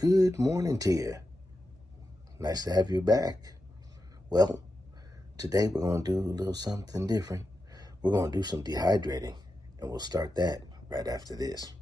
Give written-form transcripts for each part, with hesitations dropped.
Good morning to you. Nice to have you back. Well, today we're going to do a little something different. We're going to do some dehydrating, and we'll start that right after this.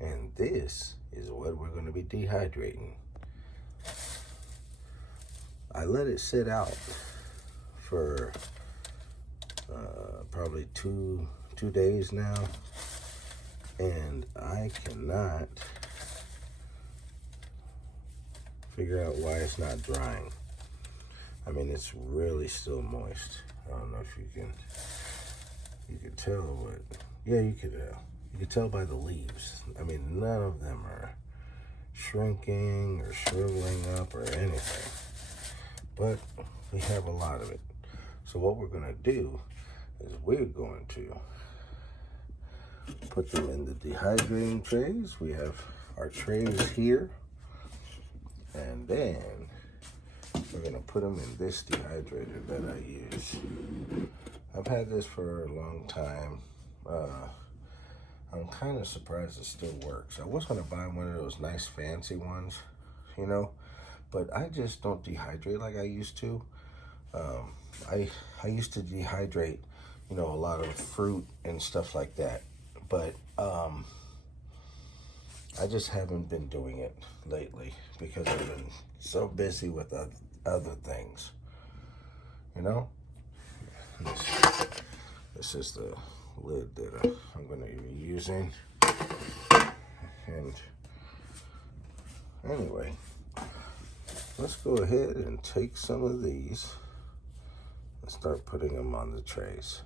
And this is what we're going to be dehydrating. I let it sit out for probably two days now, and I cannot figure out why it's not drying. I mean, it's really still moist. I don't know if you can tell, but yeah, you could tell by the leaves. I mean, none of them are shrinking or shriveling up or anything, but we have a lot of it. So what we're gonna do is we're going to put them in the dehydrating trays. We have our trays here, and then we're gonna put them in this dehydrator that I use. I've had this for a long time. I'm kind of surprised it still works. I was gonna buy one of those nice fancy ones, you know, but I just don't dehydrate like I used to. I used to dehydrate, you know, a lot of fruit and stuff like that, but I just haven't been doing it lately because I've been so busy with other things, you know. This is the lid that I'm going to be using. And anyway, let's go ahead and take some of these and start putting them on the trays.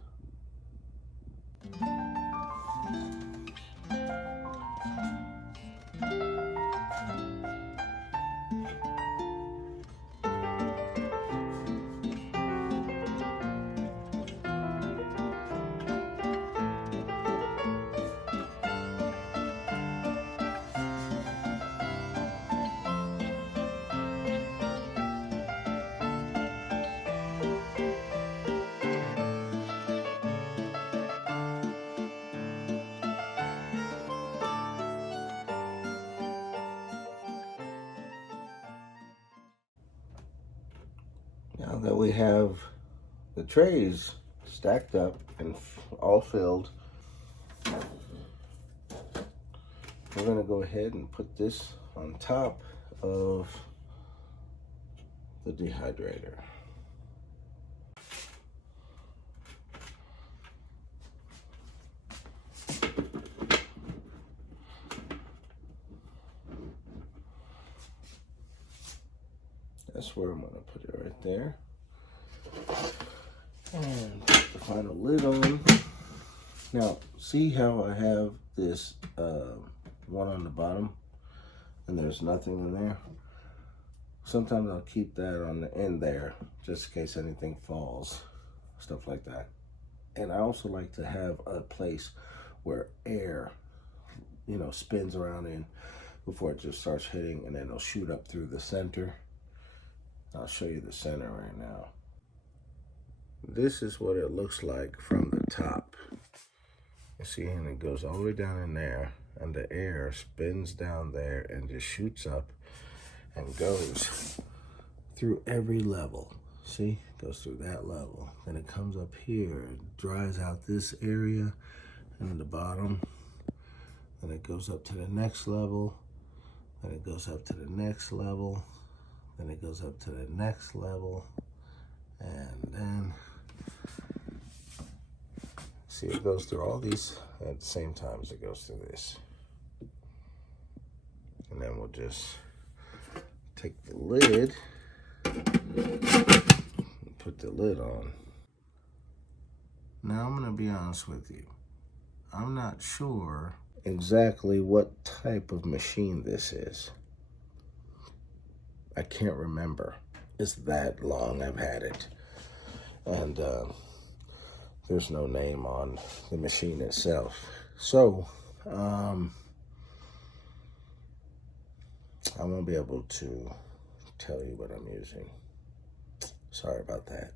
Now that we have the trays stacked up and all filled, we're going to go ahead and put this on top of the dehydrator. That's where I'm going to put it right there. And put the final lid on. Now, see how I have this one on the bottom and there's nothing in there? Sometimes I'll keep that on the end there just in case anything falls, stuff like that. And I also like to have a place where air, you know, spins around in before it just starts hitting, and then it'll shoot up through the center. I'll show you the center right now. This is what it looks like from the top. You see, and it goes all the way down in there, and the air spins down there and just shoots up and goes through every level. See, it goes through that level. Then it comes up here, it dries out this area and the bottom. Then it goes up to the next level. Then it goes up to the next level. Then it goes up to the next level. And then, see, it goes through all these at the same time as it goes through this. And then we'll just take the lid and put the lid on. Now I'm gonna be honest with you. I'm not sure exactly what type of machine this is. I can't remember. It's that long I've had it. And there's no name on the machine itself. So, I won't be able to tell you what I'm using. Sorry about that.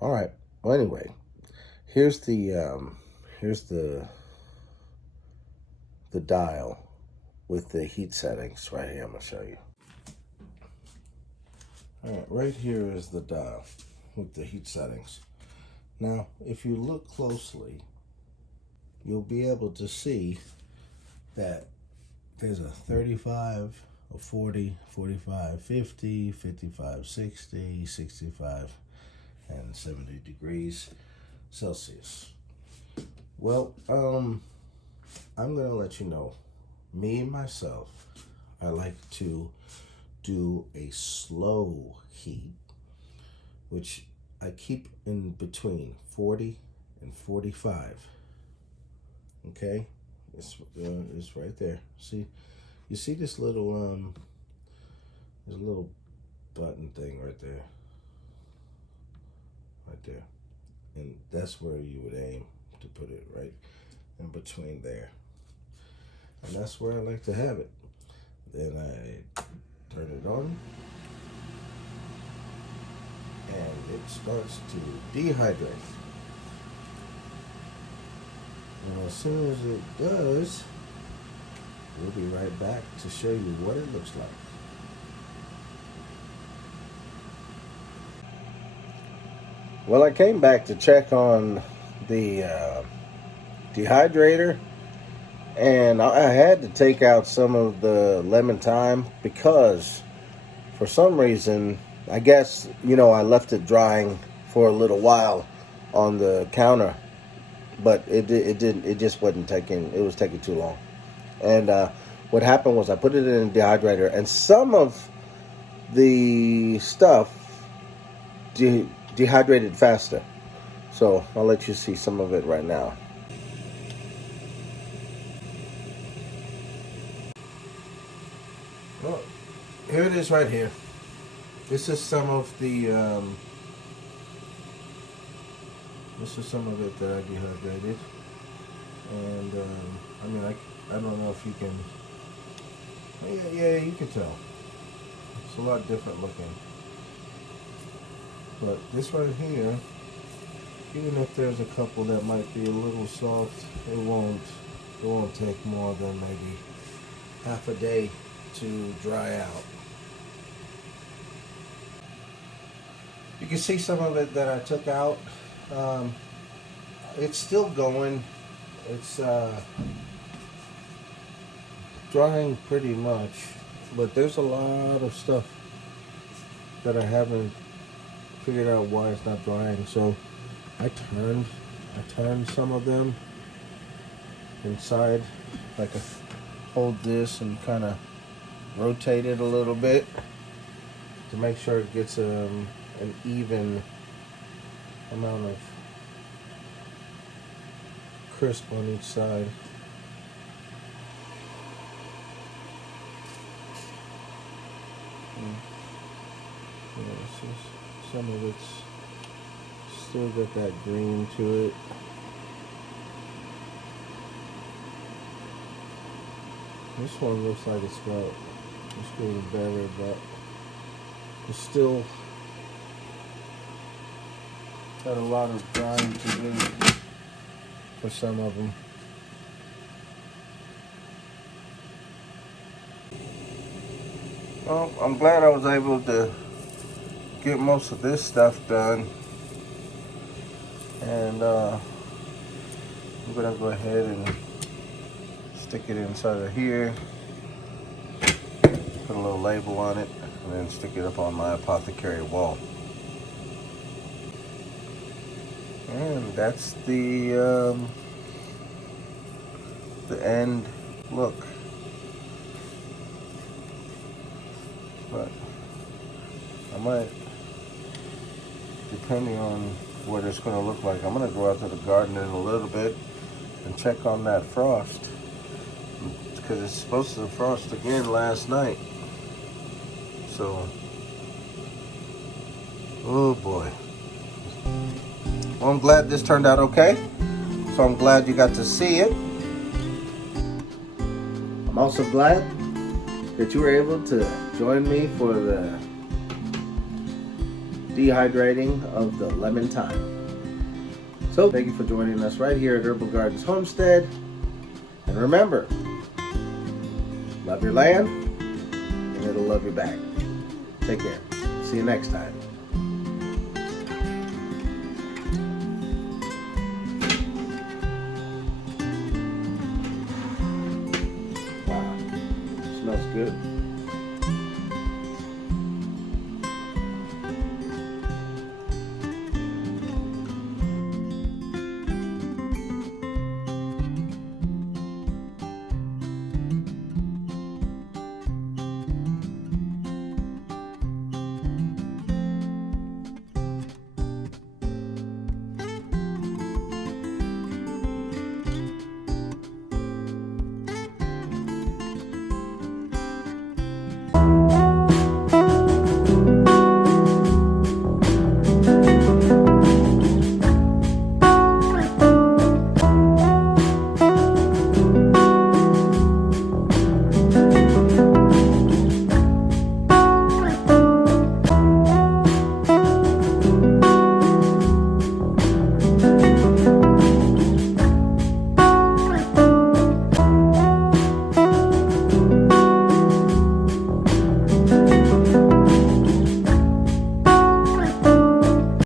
All right. Well, anyway, here's the dial with the heat settings right here. I'm gonna show you. All right, right here is the dial with the heat settings. Now, if you look closely, you'll be able to see that there's a 35, a 40, 45, 50, 55, 60, 65, and 70 degrees Celsius. Well, I'm gonna let you know, me, myself, I like to do a slow heat, which I keep in between 40 and 45. Okay, it's right there. See, you see this little there's a little button thing right there, and that's where you would aim to put it, right in between there, and that's where I like to have it. Then I turn it on, and it starts to dehydrate. And as soon as it does, we'll be right back to show you what it looks like. Well, I came back to check on the dehydrator, and I had to take out some of the lemon thyme because for some reason, I guess, I left it drying for a little while on the counter, but it just wasn't taking, it was taking too long. And what happened was I put it in a dehydrator, and some of the stuff dehydrated faster. So I'll let you see some of it right now. Well, here it is right here. This is some of the this is some of it that I dehydrated, and I don't know if you can. Yeah, you can tell. It's a lot different looking. But this right here, even if there's a couple that might be a little soft, it won't take more than maybe half a day to dry out. You can see some of it that I took out. It's still going. It's drying pretty much, but there's a lot of stuff that I haven't figured out why it's not drying. So I turned some of them inside, like hold this and kind of rotate it a little bit to make sure it gets an even amount of crisp on each side. Some of it's still got that green to it. This one looks like it's getting better, but it's still got a lot of drying to do for some of them. Well, I'm glad I was able to get most of this stuff done, and I'm gonna go ahead and stick it inside of here, put a little label on it, and then stick it up on my apothecary wall. And that's the end look. but I might, depending on what it's going to look like, I'm going to go out to the garden in a little bit and check on that frost, because it's supposed to frost again last night. So, oh boy. Well, I'm glad this turned out okay. So I'm glad you got to see it. I'm also glad that you were able to join me for the dehydrating of the lemon thyme. So thank you for joining us right here at Herbal Gardens Homestead. And remember, love your land and it'll love you back. Take care. See you next time.